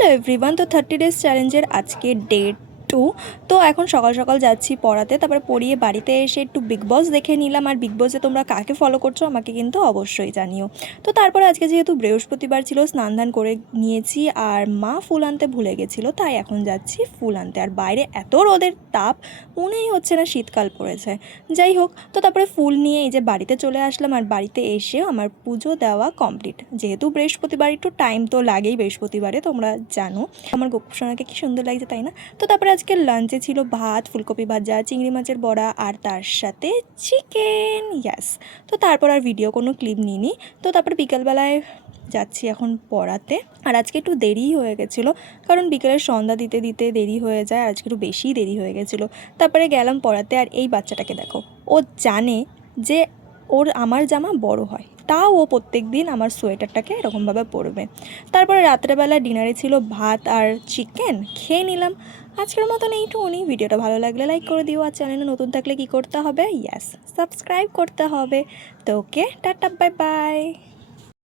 Hello everyone. তো 30 days চ্যালেঞ্জের আজকে ডে 2। তো এখন সকাল সকাল যাচ্ছি পড়াতে, তারপরে পড়িয়ে বাড়িতে এসে একটু বিগ বস দেখে নিলাম। আর বিগ বসে তোমরা কাকে ফলো করছো আমাকে কিন্তু অবশ্যই জানিও। তো তারপরে আজকে যেহেতু বৃহস্পতিবার ছিল, স্নান ধান করে নিয়েছি আর মা ফুল আনতে ভুলে গেছিলো, তাই এখন যাচ্ছি ফুল আনতে। আর বাইরে এত রোদের তাপ, মনেই হচ্ছে না শীতকাল পড়েছে। যাই হোক, তো তারপরে ফুল নিয়ে এই যে বাড়িতে চলে আসলাম। আর বাড়িতে এসে আমার পুজো দেওয়া কমপ্লিট। যেহেতু বৃহস্পতিবার একটু টাইম তো লাগেই বৃহস্পতিবারে, তোমরা জানো। আমার গোপুসোনাকে কি সুন্দর লাগছে তাই না? তো তারপরে আজকে লাঞ্চে ছিল ভাত, ফুলকপি ভাজা, চিংড়ি মাছের বড়া আর তার সাথে চিকেন। ইয়াস। তো তারপর আর ভিডিও কোনো ক্লিপ নিইনি। তো তারপরে বিকালবেলায় যাচ্ছি এখন পড়াতে। আর আজকে একটু দেরিই হয়ে গেছিলো, কারণ বিকেলের সন্ধ্যা দিতে দিতে দেরি হয়ে যায়। আজকে একটু বেশিই দেরি হয়ে গেছিলো। তারপরে গেলাম পড়াতে। আর এই বাচ্চাটাকে দেখো, ও জানে যে ওর আমার জামা বড় হয়, তাও ও প্রত্যেক দিন আমার সোয়েটারটাকে এরকমভাবে পরবে। তারপরে রাত্রেবেলা ডিনারে ছিল ভাত আর চিকেন, খেয়ে নিলাম। আজকের মতন এইটুকুনি। ভিডিওটা ভালো লাগলে লাইক করে দিও। আর চ্যানেলে নতুন থাকলে কী করতে হবে? ইয়াস, সাবস্ক্রাইব করতে হবে। তো ওকে, টাটা, বাই বাই।